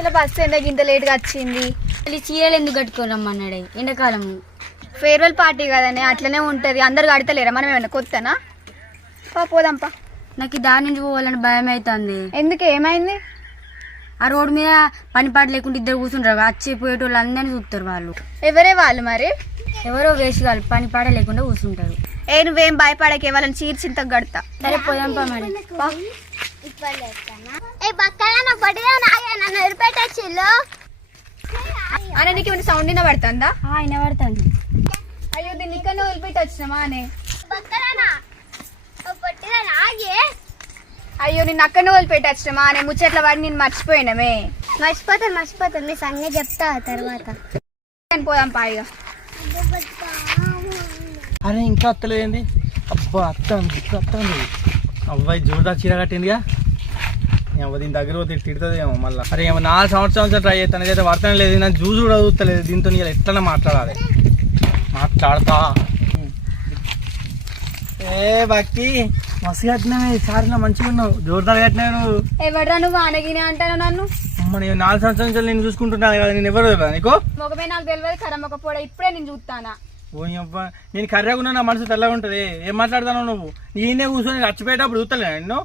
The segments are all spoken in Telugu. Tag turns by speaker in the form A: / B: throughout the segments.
A: అసలు బస్సు ఎందుకు ఇంత లేట్గా వచ్చింది?
B: చీరలు ఎందుకు కట్టుకోరమ్మన్నాడు ఎండాకాలం
A: ఫేర్వెల్ పార్టీ కదనే, అట్లనే ఉంటుంది. అందరు కడతలేరా, మనం ఏమన్నా కొత్తనా? పోదాంపా.
B: నాకు దాని నుంచి పోవాలని భయం అవుతుంది.
A: ఎందుకు, ఏమైంది?
B: ఆ రోడ్డు మీద పని పాట లేకుండా ఇద్దరు కూర్చుంటారు, వచ్చి పోయేటోళ్ళు అందరినీ చూస్తారు. వాళ్ళు
A: ఎవరే వాళ్ళు? మరి
B: ఎవరో వేసి వాళ్ళు పని పాట లేకుండా కూర్చుంటారు.
A: నువ్వేం భయపడకే, వాళ్ళని చీర్చింత గడతా.
B: సరే పోదాంపా మరి.
A: అనే నీకు ఏమైనా సౌండ్ వినబడుతుందా?
B: వినబడుతుంది.
A: అయ్యో, దీన్ని ఇక్కడ వదిలిపెట్టి వచ్చినామా అనే? అయ్యో, నిన్ను అక్కడనే వదిలిపెట్టి వచ్చినామా అనే? ముచ్చట్ల వాడిని నేను మర్చిపోయినామే.
C: మర్చిపోతాను మీ సంగతి చెప్తా తర్వాత.
A: పోదాం పాయిగా.
D: అరే ఇంకా అత్తలేదండి. అబ్బా అత్తంది అబ్బాయి జోరుదా చీర కట్టిందిగా. దీని దగ్గర పోతే తిడుతుంది ఏమో మళ్ళీ. అరే ఏమో 4 సంవత్సరాలు ట్రై చేస్తాను, అయితే వర్తనే లేదు. నాకు జ్యూస్ కూడా చదువుతలేదు. దీంతో ఇలా ఎట్లనే మాట్లాడాలి. మాట్లాడతా. భక్తి మస్తు కట్టినావే, సారిలో మంచిగా ఉన్నావు, జోరుదారు కట్టినావు. నువ్వు
A: ఎవడ్రా నువ్వు అనగినే అంటాను నన్ను?
D: అమ్మ, నేను 4 సంవత్సరాల నుంచి నేను చూసుకుంటున్నాను కదా. నేను ఎవరు కదా నీకు?
A: మొగమే నాకు తెలియదు, కడమొక పొడ ఇప్పుడే నేను చూస్తానా.
D: ఓ అబ్బా, నేను కర్రెగా ఉన్నా, నా మనసు తెల్లగా ఉంటుంది. ఏం మాట్లాడతాను నువ్వు? నేనే కూర్చొని చచ్చిపోయేటప్పుడు చూస్తలే నిన్ను.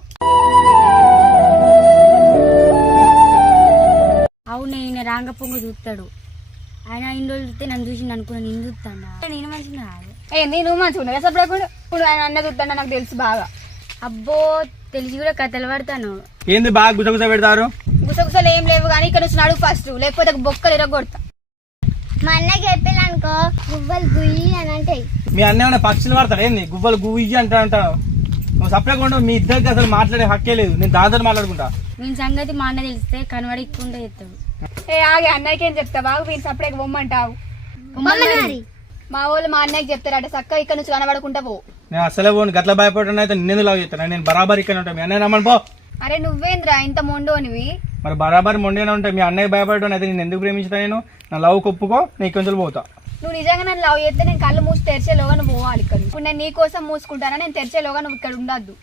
B: అవునే, నేను రాంగ పొంగు చూస్తాడు. ఆయన ఇన్ని రోజులు చూస్తే నన్ను చూసి అనుకున్నాను, నేను చూస్తాను. నేను మంచిగా
A: ఏంది నువ్వు మంచిగా ఉండదు అసలు. ఇప్పుడు ఆయన అన్న చూస్తాను, నాకు తెలుసు బాగా.
B: అబ్బో, తెలిసి కూడా కథలు పడతాను.
D: ఏంది బాగా గుసగుస పెడతారు?
A: గుసగుసలు ఏం లేవు కానీ ఇక్కడ నుంచి నడువు ఫస్ట్, లేకపోతే బొక్కలు ఇరగొడతా.
C: మా అన్నకి చెప్పానుకో గువ్వలు గుయ్యి అని అంటే.
D: మీ అన్న ఏమైనా పక్షులు పడతాడు ఏంది? గువ్వలు గువ్వి అంటావు. నువ్వు సపరేట్గా మీ ఇద్దరికి అసలు మాట్లాడే హక్కే లేదు. నేను దాదాపు మాట్లాడుకుంటా.
B: నేను సంగతి మా అన్న తెలిస్తే కనబడకుండా చెప్తాడు.
A: ఆగే, అన్నయ్యకి ఏం చెప్తా బాగు? వీళ్ళు సపరేట్గా బొమ్మంటావు. మా వాళ్ళు మా అన్నయ్యకి చెప్తారట, చక్కగా ఇక్కడ నుంచి కనబడకుండా పో.
D: నేను అసలే పోను, గట్ల భయపడ్డా అయితే నిన్ను లవ్ చేస్తాను. నేను బరాబర్ ఇక్కడ ఉంటాను. మీ అన్నయ్య రమ్మని పో.
A: అరే నువ్వేంద్రా ఇంత మొండోనివి?
D: మరి బరాబర్ మొండేనే ఉంటాయి. మీ అన్నయ్య భయపడ్డాను అయితే నేను ఎందుకు ప్రేమించుతా? నేను నా లవ్ కొప్పుకో, నీకు కొంచెం పోతా.
A: నువ్వు నిజంగా నన్ను లవ్ చేస్తే నేను కళ్ళు మూసి తెరిచేలోగా నువ్వు పోవాలి ఇక్కడ. ఇప్పుడు నేను నీ కోసం మూసుకుంటానా? నేను తెరిచేలోగా నువ్వు ఇక్కడ ఉండద్దు.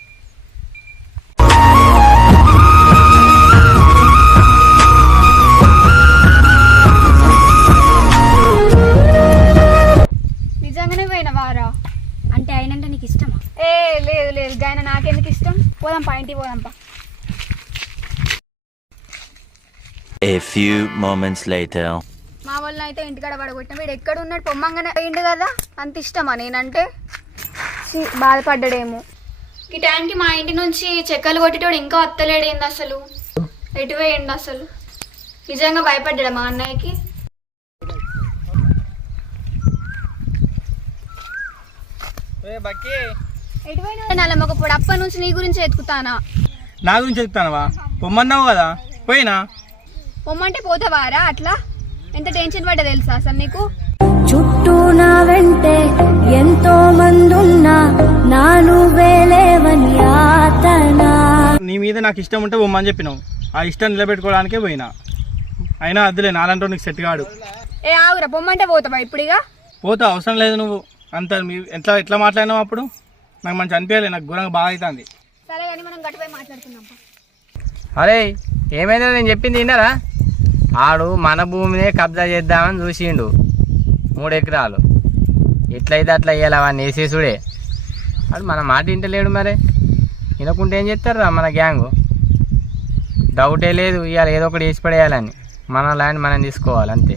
A: నిజంగానే పోయినవారా?
B: అంటే ఆయనంటే నీకు ఇష్టమా?
A: లేదు గాయన నాకెందుకు ఇష్టం. పోదాంపా, ఇంటికి పోదాంపా.
E: A few moments later.
A: మా వాళ్ళని అయితే ఇంటికాడ పడగొట్టిన. వీడు ఎక్కడ ఉన్నాడు? పొమ్మంగానే పోయిండు కదా. అంత ఇష్టమా నేనంటే? బాధపడ్డాడేమో. ఈ టైంకి మా ఇంటి నుంచి చెక్కలు కొట్టేటోడు ఇంకా వత్తలేడేంది అసలు? ఎటు పోయిండు అసలు? నిజంగా భయపడ్డా మా అన్నయ్యకి. ఎటు పోయినా నల్లమ్మకపోడు. అప్పటి నుంచి నీ గురించి ఎత్తుకుతానా?
D: నా గురించి ఎత్తుతానవా? పొమ్మన్నావు కదా, పోయినా.
A: పొమ్మంటే పోతావారా అట్లా? ఎంత టెన్షన్ పడ్డా తెలుసా అసలు నీకు?
F: చుట్టూ నా వెంటే ఎంతో మందున్నా నాను వేలేవని ఆతనా.
D: నీ మీద నాకు ఇష్టం ఉంటే పొమ్మని చెప్పినావు. ఆ ఇష్టం నిలబెట్టుకోవడానికే పోయినా. అయినా అద్దులే, నాలంటూ నీకు సెట్ కాడు.
A: ఆగురా, పొమ్మంటే పోతావా ఇప్పుడుగా?
D: పోతా, అవసరం లేదు. నువ్వు అంత ఎట్లా మాట్లాడినావు అప్పుడు? నాకు మంచి అనిపించలే, నాకు ఘోరంగా బాగా అవుతుంది.
A: సరే కానీ మనం గట్టిపోయి మాట్లాడుకుందాం.
G: అరే ఏమైందో నేను చెప్పింది విన్నారా? ఆడు మన భూమినే కబ్జా చేద్దామని చూసిండు. 3 ఎకరాలు. ఎట్లయితే అట్లా ఇవ్వాలి, అవన్నీ వేసేసుడే. ఆడు మన మాట వింటలేడు. మరి వినకుంటే ఏం చేస్తారా మన గ్యాంగు? డౌటే లేదు, ఇవాళ ఏదో ఒకటి వేసి పడేయాలని. మన ల్యాండ్ మనం తీసుకోవాలి అంతే.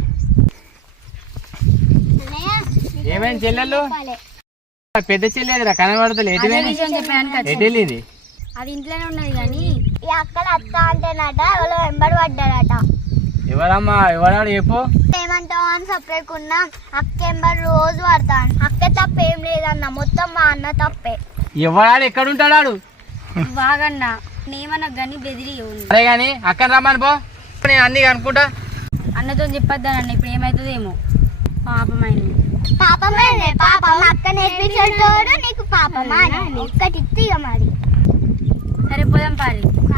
G: ఏమైంది చెల్లెళ్ళు? పెద్ద చెల్లేదురా, కనబడతలే. ఎటు వెళ్ళింది?
B: అది ఇంట్లోనే ఉన్నది. కానీ
C: ఈ అక్కలు అత్త అంటేనట ఎవరో వెంబడి పడ్డాడట.
G: ఎవరమ్మా? ఎవరాడు చెప్పు.
C: ఏమంటావు అని సపరేట్ ఉన్నా. అక్క వెంబడి రోజు పడతాను. అక్క తప్ప ఏం లేదన్న, మొత్తం మా అన్న తప్పే.
G: ఎవరాడు? ఎక్కడుంటాడు?
B: బాగన్నా నేమన్నా కానీ బెదిరి
G: అదే గాని అక్కడ రమ్మని పో. నేను అన్ని అనుకుంటా.
B: అన్నతో చెప్పొద్దానన్న, ఇప్పుడు ఏమవుతుందేమో. పాపమైన
C: పాపమే పాపం. అక్క నేర్పించాడు నీకు పాపమా? ఒక్కటి ఇక మరి.
B: సరే పోదాం పారి.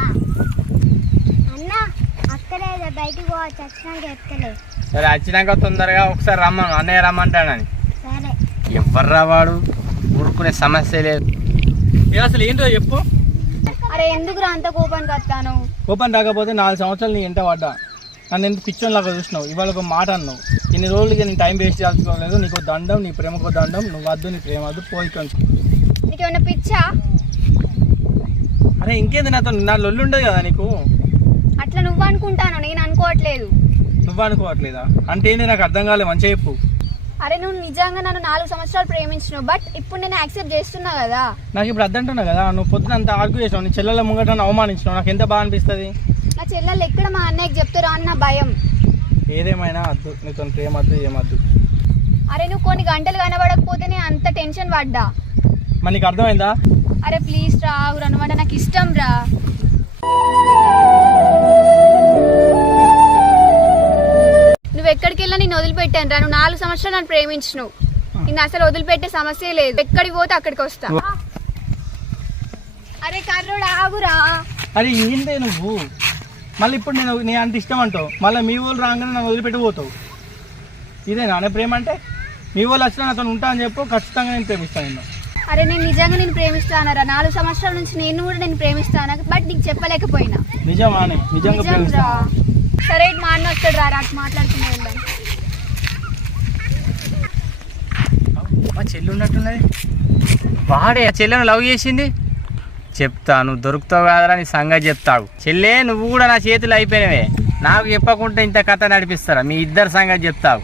C: అన్న అక్కడే బయటికి పోవచ్చు, వచ్చినాక చెప్తలే.
G: సరే వచ్చినాక తొందరగా ఒకసారి రమ్మను, అన్నయ్య రమ్మంటానని.
C: సరే.
G: ఎవర్రా వాడు? ఊరుకునే సమస్య లేదు.
D: అసలు ఏంటో చెప్పు.
A: అరే ఎందుకురా అంత కోపానికి వస్తాను?
D: కోపం రాకపోతే 4 సంవత్సరాలు నీ ఎంట పడ్డా. నన్ను ఎందుకు పిచ్చోన్లాగా చూసినావు, ఇవాళ ఒక మాట అన్నావు. ఇన్ని రోజులుగా నేను టైం వేస్ట్ చేయాల్సుకోలేదు. నీకు దండం, నీ ప్రేమకు దండం. నువ్వు వద్దు, నీ ప్రేమ వద్దు, పోయికొంచు.
A: నీకేమన్నా పిచ్చా?
D: అరే ఇంకేంది, నా లొల్లు ఉండదు కదా నీకు.
A: అట్లా నువ్వు అనుకుంటాను, నేను అనుకోవట్లేదు.
D: నువ్వు అనుకోవట్లేదా అంటే ఏంటి, నాకు అర్థం కాలేదు, మంచిగా చెప్పు.
A: అరే నువ్వు నిజంగా నన్ను 4 సంవత్సరాలు ప్రేమించినావు, బట్ ఇప్పుడు నేను యాక్సెప్ట్ చేస్తున్నా కదా.
D: నాకు ఇప్పుడు అర్థంటున్నా కదా, నువ్వు పొద్దున అంత ఆర్గ్యూ చేసినావు, నీ చెల్లెల ముంగట నన్ను అవమానించినావు. నాకు ఎంత బాగా అనిపిస్తుంది.
A: నా చెల్లెలు ఎక్కడ మా అన్నయ్యకి చెప్తారో అన్న భయం.
D: ఏదేమైనా వద్దు, నీతో ప్రేమ వద్దు, ఏమద్దు.
A: అరే నువ్వు కొన్ని గంటలు కనబడకపోతే నేను అంత టెన్షన్ పడ్డా.
D: మరి నీకు అర్థమైందా?
A: అరే ప్లీజ్ రా, అనమాట నాకు ఇష్టం రా. నువ్వు ఎక్కడికి వెళ్ళా నేను వదిలిపెట్టాను రా. నువ్వు 4 సంవత్సరాలు నన్ను ప్రేమించినావు. నిన్ను అసలు వదిలిపెట్టే సమస్య లేదు. ఎక్కడికి పోతే అక్కడికి వస్తా. అరే కర్రోడు ఆగురా.
D: అరే ఏందే నువ్వు మళ్ళీ ఇప్పుడు నీ అంత ఇష్టం అంటావు, మళ్ళీ మీ వాళ్ళు రాగానే నన్ను వదిలిపెట్టిపోతావు. ఇదేనా అనే ప్రేమ అంటే? మీ వాళ్ళు వచ్చినా నాతో ఉంటా అని చెప్పు, ఖచ్చితంగా నేను ప్రేమిస్తాను నిన్ను.
A: అరే నేను నిజంగా నేను ప్రేమిస్తానరా. 4 సంవత్సరాల నుంచి నేను కూడా నేను ప్రేమిస్తాను, బట్ నీకు చెప్పలేకపోయినా.
D: నిజమానే, నిజంగా ప్రేమిస్తా.
A: సరే మా అన్న వస్తాడు రా, అటు మాట్లాడుకునే వెళ్దాం.
D: మా చెల్లి ఉన్నట్టున్నది.
G: వాడే ఆ చెల్లెను లవ్ చేసింది. చెప్తాను, దొరుకుతావు కాదరా నీ సంగతి చెప్తావు. చెల్లె నువ్వు కూడా నా చేతులు అయిపోయినవే. నాకు చెప్పకుండా ఇంత కథ నడిపిస్తారా? మీ ఇద్దరు సంగతి చెప్తావు.